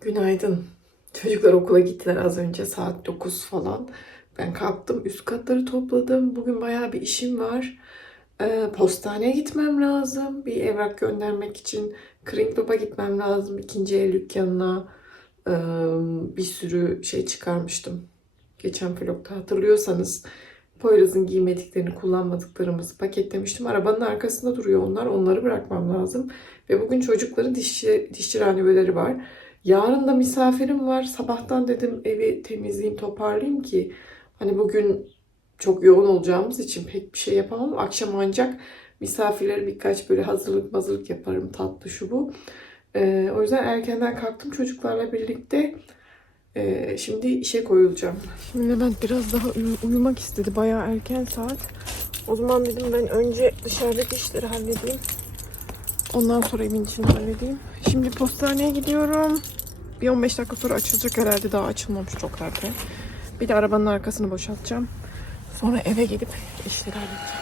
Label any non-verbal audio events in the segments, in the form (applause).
Günaydın. Çocuklar okula gittiler az önce saat 9 falan. Ben kalktım üst katları topladım. Bugün bayağı bir işim var. Ee, postaneye gitmem lazım. Bir evrak göndermek için. Kringlop'a gitmem lazım. İkinci el dükkanına. Ee, bir sürü şey çıkarmıştım. Geçen vlogda hatırlıyorsanız Poyraz'ın giymediklerini, kullanmadıklarımızı paketlemiştim. Arabanın arkasında duruyor onlar. Onları bırakmam lazım. Ve bugün çocukların dişçi, dişçi randevuları var. Yarın da misafirim var. Sabahtan dedim evi temizleyeyim, toparlayayım ki hani bugün çok yoğun olacağımız için pek bir şey yapamam. Akşam ancak misafirlere birkaç böyle hazırlık hazırlık yaparım tatlı şu bu. Ee, o yüzden erkenden kalktım çocuklarla birlikte. Ee, şimdi işe koyulacağım. Şimdi Levent biraz daha uyu- uyumak istedi. Bayağı erken saat. O zaman dedim ben önce dışarıdaki işleri halledeyim. Ondan sonra evin içini halledeyim. Şimdi postaneye gidiyorum. Bir 15 dakika sonra açılacak herhalde. Daha açılmamış çok erken. Bir de arabanın arkasını boşaltacağım. Sonra eve gidip işleri halledeceğim.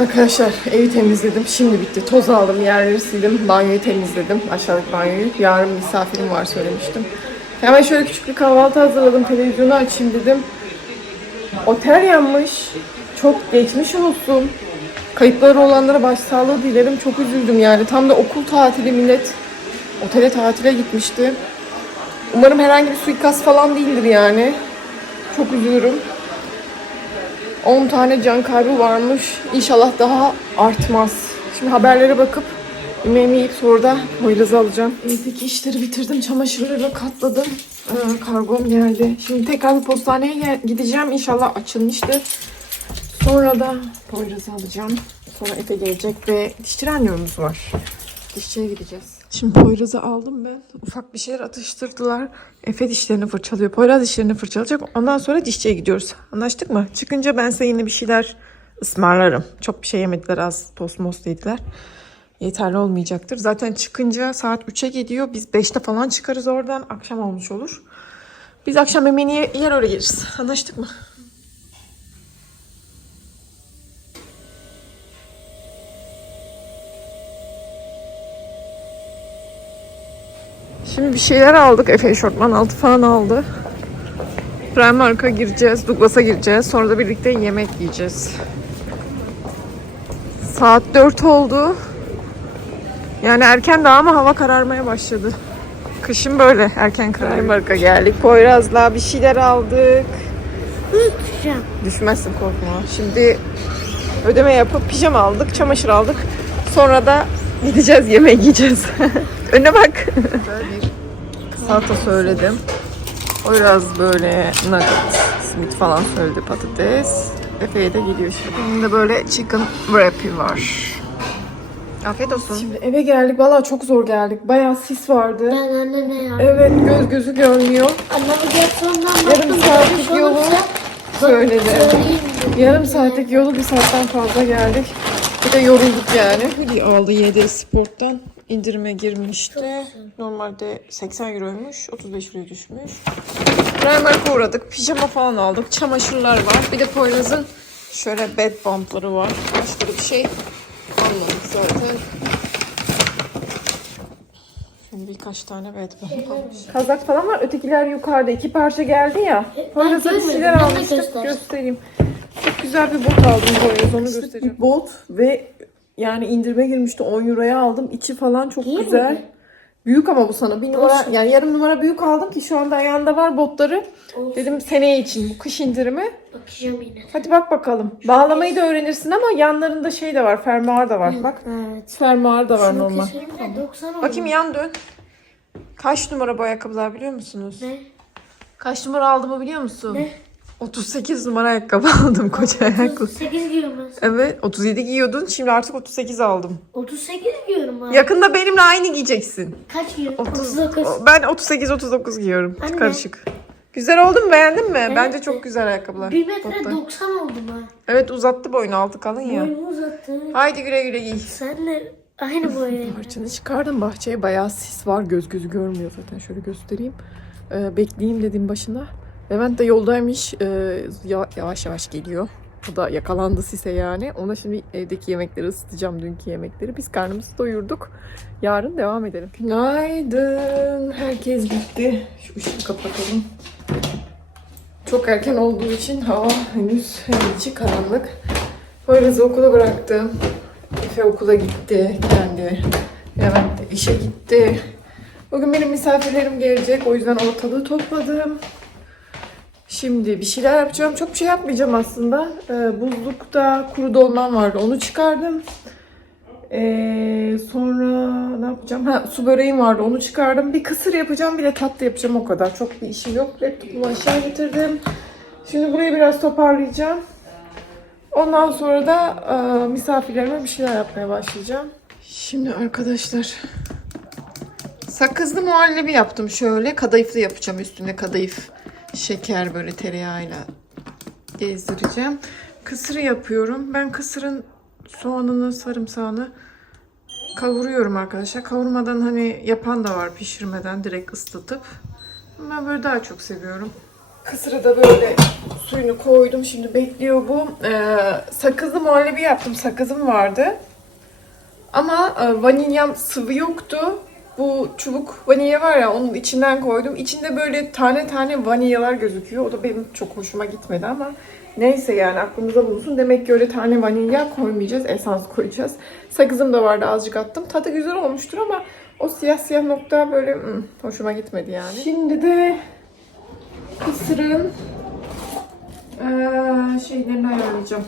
Arkadaşlar evi temizledim. Şimdi bitti. Toz aldım, yerleri sildim. Banyoyu temizledim. Aşağıdaki banyoyu. Yarın misafirim var söylemiştim. Hemen şöyle küçük bir kahvaltı hazırladım. Televizyonu açayım dedim. Otel yanmış. Çok geçmiş olsun. Kayıpları olanlara başsağlığı dilerim. Çok üzüldüm yani. Tam da okul tatili millet otele tatile gitmişti. Umarım herhangi bir suikast falan değildir yani. Çok üzülürüm. 10 tane can kaybı varmış. İnşallah daha artmaz. Şimdi haberlere bakıp yemeğimi yiyip sonra da Poyraz'ı alacağım. Evdeki işleri bitirdim. Çamaşırları katladım. Ee, kargom geldi. Şimdi tekrar bir postaneye gideceğim. İnşallah açılmıştır. Sonra da Poyraz'ı alacağım. Sonra Efe gelecek ve dişçi randevumuz var. Dişçiye gideceğiz. Şimdi Poyraz'ı aldım ben. Ufak bir şeyler atıştırdılar. Efe dişlerini fırçalıyor. Poyraz dişlerini fırçalayacak. Ondan sonra dişçiye gidiyoruz. Anlaştık mı? Çıkınca ben size yine bir şeyler ısmarlarım. Çok bir şey yemediler. Az tost most yediler. Yeterli olmayacaktır. Zaten çıkınca saat 3'e gidiyor. Biz 5'te falan çıkarız oradan. Akşam olmuş olur. Biz akşam yemeğini ye- yer öyle geliriz. Anlaştık mı? Şimdi bir şeyler aldık. Efe şortman altı falan aldı. Primark'a gireceğiz. Douglas'a gireceğiz. Sonra da birlikte yemek yiyeceğiz. Saat 4 oldu. Yani erken daha ama hava kararmaya başladı. Kışın böyle erken kararıyor. Primark'a geldik. Poyraz'la bir şeyler aldık. Düşeceğim. Düşmezsin korkma. Şimdi ödeme yapıp pijama aldık, çamaşır aldık. Sonra da gideceğiz yemek yiyeceğiz. (laughs) Önüne bak. bir salata söyledim. O biraz böyle nugget, simit falan söyledi patates. Efe'ye de geliyor şimdi. Benim de böyle chicken wrap'i var. Afiyet olsun. Şimdi eve geldik. Valla çok zor geldik. Bayağı sis vardı. Ben anneme yardım. Evet göz gözü görmüyor. Navigasyondan Yarım baktım. saatlik yanlış yolu söyledi. Yarım saatlik yolu bir saatten fazla geldik. Bir de yorulduk yani. Hoodie aldı YD Sport'tan. İndirime girmişti. Normalde 80 euroymuş. 35 euroya düşmüş. Primark'a uğradık. Pijama falan aldık. Çamaşırlar var. Bir de Poyraz'ın şöyle bed bumpları var. Başka bir şey almadık zaten. Şöyle birkaç tane bed bump almış. Kazak falan var. Ötekiler yukarıda. İki parça geldi ya. Poyraz'a bir şeyler almıştık. göster. Göstereyim. Çok güzel bir bot aldım Poyraz. Onu göstereceğim. Bir bot ve yani indirime girmişti. 10 euroya aldım. İçi falan çok İyi güzel. mi? Büyük ama bu sana. Bir numara yani yarım numara büyük aldım ki şu anda ayağında var botları. Olsun. Dedim seneye için bu kış indirimi. Bakacağım yine. Hadi bak bakalım. Bağlamayı da öğrenirsin ama yanlarında şey de var. Fermuar da var. Bak. Evet. Fermuar da var Şunu normal. keselim de 90 oldu. Bakayım yan dön. Kaç numara bu ayakkabılar biliyor musunuz? Ne? Kaç numara aldığımı biliyor musun? Ne? 38 numara ayakkabı (laughs) aldım koca ayakkabı. 38 giyiyorum ben. Evet 37 giyiyordun şimdi artık 38 aldım. 38 giyiyorum abi. Yakında benimle aynı giyeceksin. Kaç giyiyorum? 30, 39. ben 38-39 giyiyorum. Anne. Karışık. Güzel oldu mu beğendin mi? Evet. Bence çok güzel ayakkabılar. 1 metre Botlar. 90 oldum ha. Evet uzattı boyunu altı kalın ya. Boyumu uzattı. Haydi güle güle giy. Senle aynı boyayım. (laughs) Parçanı çıkardım bahçeye bayağı sis var göz gözü görmüyor zaten şöyle göstereyim. Ee, bekleyeyim dedim başına. Levent de yoldaymış ee, ya- yavaş yavaş geliyor. O da yakalandı sise yani. Ona şimdi evdeki yemekleri ısıtacağım dünkü yemekleri. Biz karnımızı doyurduk. Yarın devam edelim. Günaydın. Herkes gitti. Şu ışığı kapatalım. Çok erken olduğu için hava henüz içi karanlık. Poyraz'ı okula bıraktım. Efe okula gitti kendi. Levent işe gitti. Bugün benim misafirlerim gelecek. O yüzden ortalığı topladım. Şimdi bir şeyler yapacağım. Çok bir şey yapmayacağım aslında. Ee, buzlukta kuru dolmam vardı. Onu çıkardım. Ee, sonra ne yapacağım? Ha, su böreğim vardı. Onu çıkardım. Bir kısır yapacağım. Bir de tatlı yapacağım. O kadar. Çok bir işim yok. Laptopumu aşağı getirdim. Şimdi burayı biraz toparlayacağım. Ondan sonra da e, misafirlerime bir şeyler yapmaya başlayacağım. Şimdi arkadaşlar sakızlı muhallebi yaptım şöyle. Kadayıflı yapacağım üstüne kadayıf şeker böyle tereyağıyla gezdireceğim. Kısırı yapıyorum. Ben kısırın soğanını, sarımsağını kavuruyorum arkadaşlar. Kavurmadan hani yapan da var pişirmeden direkt ıslatıp. Ben böyle daha çok seviyorum. Kısırı da böyle suyunu koydum. Şimdi bekliyor bu. Ee, sakızlı muhallebi yaptım. Sakızım vardı. Ama e, vanilyam sıvı yoktu. Bu çubuk vanilya var ya onun içinden koydum. İçinde böyle tane tane vanilyalar gözüküyor. O da benim çok hoşuma gitmedi ama neyse yani aklımıza bulunsun. Demek ki öyle tane vanilya koymayacağız. Esans koyacağız. Sakızım da vardı azıcık attım. Tadı güzel olmuştur ama o siyah siyah nokta böyle hmm, hoşuma gitmedi yani. Şimdi de kısırın eee, şeylerini ayarlayacağım.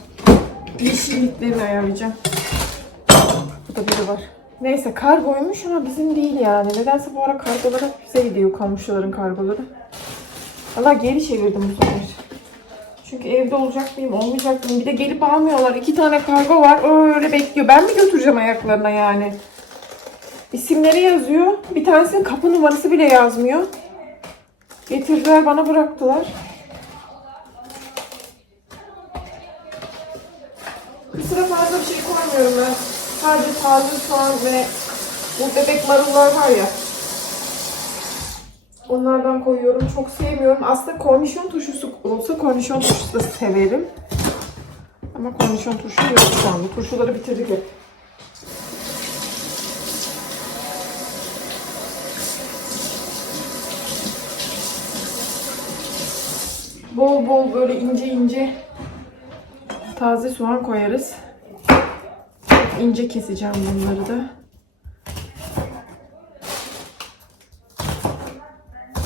Yeşilliklerini ayarlayacağım. Bu da biri var. Neyse kargoymuş ama bizim değil yani. Nedense bu ara kargolar hep bize gidiyor komşuların kargoları. Valla geri çevirdim bu sefer. Çünkü evde olacak mıyım, olmayacak mıyım? Bir de gelip almıyorlar. İki tane kargo var. Öyle bekliyor. Ben mi götüreceğim ayaklarına yani? İsimleri yazıyor. Bir tanesinin kapı numarası bile yazmıyor. Getirdiler bana bıraktılar. Kısıra fazla bir şey koymuyorum ben. Sadece taze soğan ve bu bebek marullar var ya. Onlardan koyuyorum. Çok sevmiyorum. Aslında kornişon turşusu olsa kornişon turşusu da severim. Ama kornişon turşusu yok şu anda. Turşuları bitirdik hep. Bol bol böyle ince ince taze soğan koyarız. İnce keseceğim bunları da.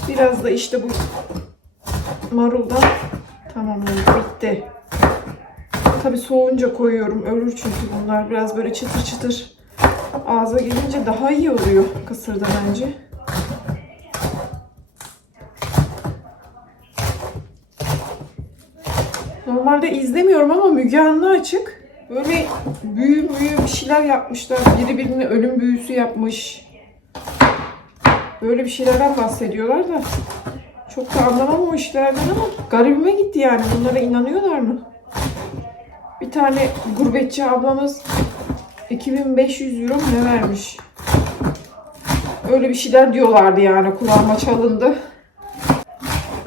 Biraz da işte bu maruldan tamam bitti. Tabi soğunca koyuyorum ölür çünkü bunlar biraz böyle çıtır çıtır ağza gelince daha iyi oluyor kısırda bence. Normalde izlemiyorum ama Müge Anlı açık. Böyle büyü büyü bir şeyler yapmışlar. Biri birine ölüm büyüsü yapmış. Böyle bir şeylerden bahsediyorlar da. Çok da anlamam o ama garibime gitti yani. Bunlara inanıyorlar mı? Bir tane gurbetçi ablamız 2500 euro ne vermiş? Öyle bir şeyler diyorlardı yani kulağıma çalındı.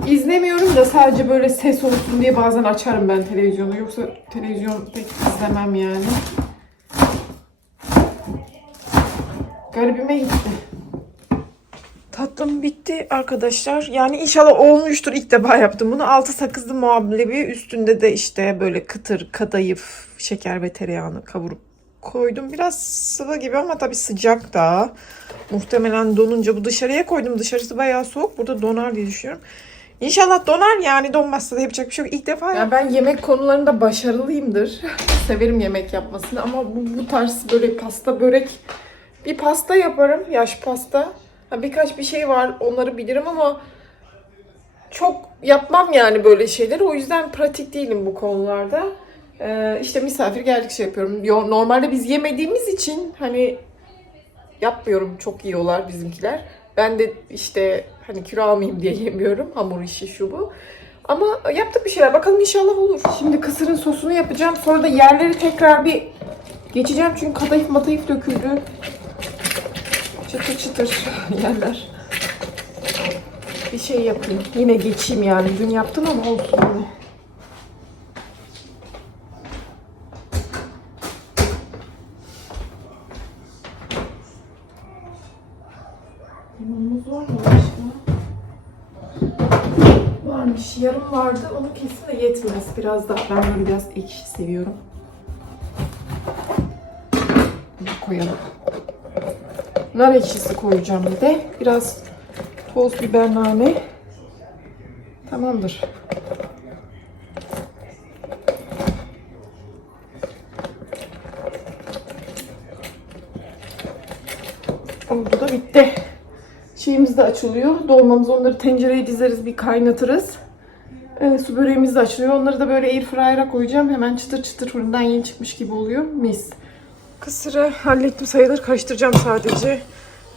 İzlemiyorum da sadece böyle ses olsun diye bazen açarım ben televizyonu. Yoksa televizyon pek izlemem yani. Garibime gitti. Tatlım bitti arkadaşlar. Yani inşallah olmuştur. İlk defa yaptım bunu. Altı sakızlı muhallebi. Üstünde de işte böyle kıtır, kadayıf, şeker ve tereyağını kavurup koydum. Biraz sıvı gibi ama tabii sıcak da. Muhtemelen donunca bu dışarıya koydum. Dışarısı bayağı soğuk. Burada donar diye düşünüyorum. İnşallah donar yani donmazsa da yapacak bir şey yok. İlk defa Ya ben yemek konularında başarılıyımdır. (laughs) Severim yemek yapmasını ama bu, bu tarz böyle pasta börek bir pasta yaparım. Yaş pasta. Ha, birkaç bir şey var onları bilirim ama çok yapmam yani böyle şeyleri. O yüzden pratik değilim bu konularda. Ee, işte misafir geldikçe yapıyorum. Yo- Normalde biz yemediğimiz için hani yapmıyorum. Çok yiyorlar bizimkiler. Ben de işte hani kilo almayayım diye yemiyorum. Hamur işi şu bu. Ama yaptık bir şeyler. Bakalım inşallah olur. Şimdi kısırın sosunu yapacağım. Sonra da yerleri tekrar bir geçeceğim. Çünkü kadayıf matayıf döküldü. Çıtır çıtır (laughs) yerler. Bir şey yapayım. Yine geçeyim yani. Dün yaptım ama olsun yine. Başka? Varmış. Yarım vardı. Onu kesin de yetmez. Biraz daha. Ben böyle biraz ekşi seviyorum. Bunu koyalım. Nar ekşisi koyacağım bir de. Biraz toz biber nane. Tamamdır. Oldu da bitti. Şeyimiz de açılıyor. Dolmamız onları tencereye dizeriz bir kaynatırız. Ee, su böreğimiz de açılıyor. Onları da böyle airfryer'a koyacağım. Hemen çıtır çıtır fırından yeni çıkmış gibi oluyor. Mis. Kısırı hallettim sayılır. Karıştıracağım sadece.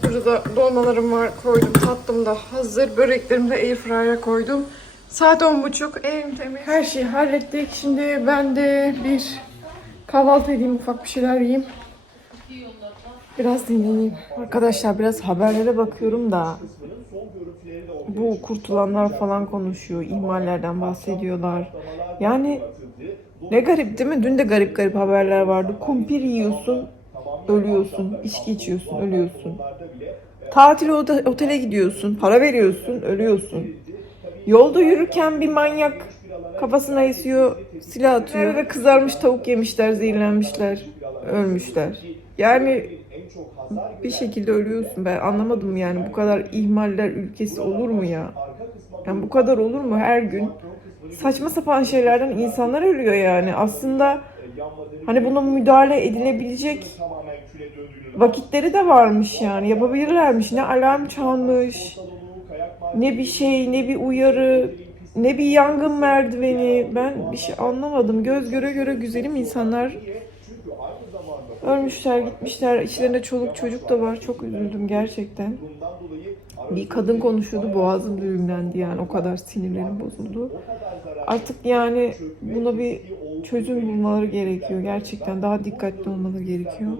Burada da dolmalarım var. Koydum. Tatlım da hazır. Böreklerimi de airfryer'a koydum. Saat 10.30. Evim temiz. Her şeyi hallettik. Şimdi ben de bir kahvaltı edeyim. Ufak bir şeyler yiyeyim. Biraz dinleneyim. Arkadaşlar biraz haberlere bakıyorum da bu kurtulanlar falan konuşuyor. ihmallerden bahsediyorlar. Yani ne garip değil mi? Dün de garip garip haberler vardı. Kumpir yiyorsun, ölüyorsun. İçki içiyorsun, ölüyorsun. Tatil otele gidiyorsun, para veriyorsun, ölüyorsun. Yolda yürürken bir manyak kafasına esiyor, silah atıyor. Ve kızarmış tavuk yemişler, zehirlenmişler, ölmüşler. Yani bir şekilde ölüyorsun. Ben anlamadım yani bu kadar ihmaller ülkesi olur mu ya? Yani bu kadar olur mu her gün? Saçma sapan şeylerden insanlar ölüyor yani. Aslında hani buna müdahale edilebilecek vakitleri de varmış yani. Yapabilirlermiş. Ne alarm çalmış, ne bir şey, ne bir uyarı, ne bir yangın merdiveni. Ben bir şey anlamadım. Göz göre göre güzelim insanlar Ölmüşler, gitmişler. İçlerinde çoluk çocuk da var. Çok üzüldüm gerçekten. Bir kadın konuşuyordu. Boğazım düğümlendi yani. O kadar sinirlerim bozuldu. Artık yani buna bir çözüm bulmaları gerekiyor. Gerçekten daha dikkatli olmaları gerekiyor.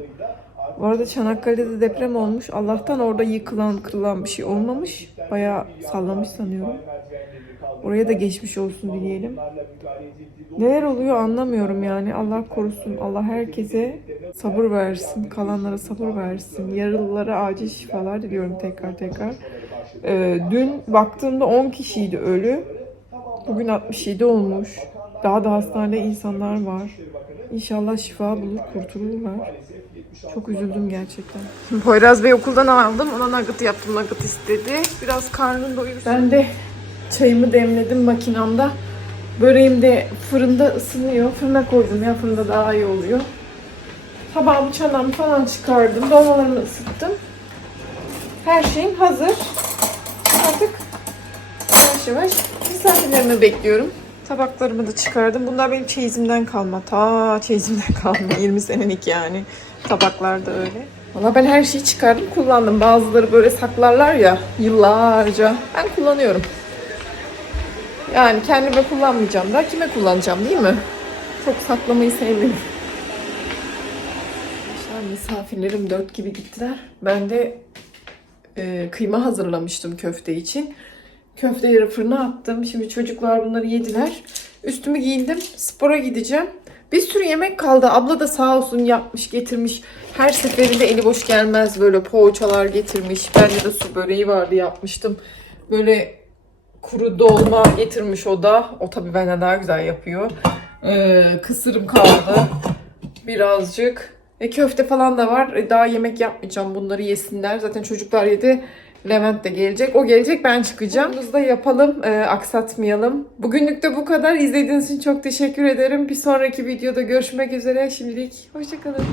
Bu arada Çanakkale'de de deprem olmuş. Allah'tan orada yıkılan, kırılan bir şey olmamış. Bayağı sallamış sanıyorum. Oraya da geçmiş olsun dileyelim. Neler oluyor anlamıyorum yani. Allah korusun. Allah herkese sabır versin. Kalanlara sabır versin. Yaralılara acil şifalar diliyorum tekrar tekrar. Ee, dün baktığımda 10 kişiydi ölü. Bugün 67 olmuş. Daha da hastanede insanlar var. İnşallah şifa bulur, kurtulurlar. Çok üzüldüm gerçekten. Poyraz Bey okuldan aldım. Ona nugget yaptım. Nugget istedi. Biraz karnını doyursun. Ben de çayımı demledim makinamda. Böreğim de fırında ısınıyor. Fırına koydum ya fırında daha iyi oluyor. Tabağımı çanağımı falan çıkardım. Dolmalarımı ısıttım. Her şeyim hazır. Artık yavaş yavaş misafirlerimi bekliyorum. Tabaklarımı da çıkardım. Bunlar benim çeyizimden kalma. Ta çeyizimden (laughs) kalma. 20 senelik yani. Tabaklar da öyle. Valla ben her şeyi çıkardım kullandım. Bazıları böyle saklarlar ya yıllarca. Ben kullanıyorum. Yani kendime kullanmayacağım da kime kullanacağım değil mi? Çok saklamayı sevmiyorum. Arkadaşlar misafirlerim dört gibi gittiler. Ben de e, kıyma hazırlamıştım köfte için. Köfteleri fırına attım. Şimdi çocuklar bunları yediler. Üstümü giyindim. Spora gideceğim. Bir sürü yemek kaldı. Abla da sağ olsun yapmış, getirmiş. Her seferinde eli boş gelmez. Böyle poğaçalar getirmiş. Bende de su böreği vardı yapmıştım. Böyle kuru dolma getirmiş o da. O tabii benden daha güzel yapıyor. Ee, kısırım kaldı. Birazcık. E, köfte falan da var. E, daha yemek yapmayacağım. Bunları yesinler. Zaten çocuklar yedi. Levent de gelecek. O gelecek ben çıkacağım. Bunu da yapalım. e, aksatmayalım. Bugünlük de bu kadar. İzlediğiniz için çok teşekkür ederim. Bir sonraki videoda görüşmek üzere. Şimdilik hoşçakalın.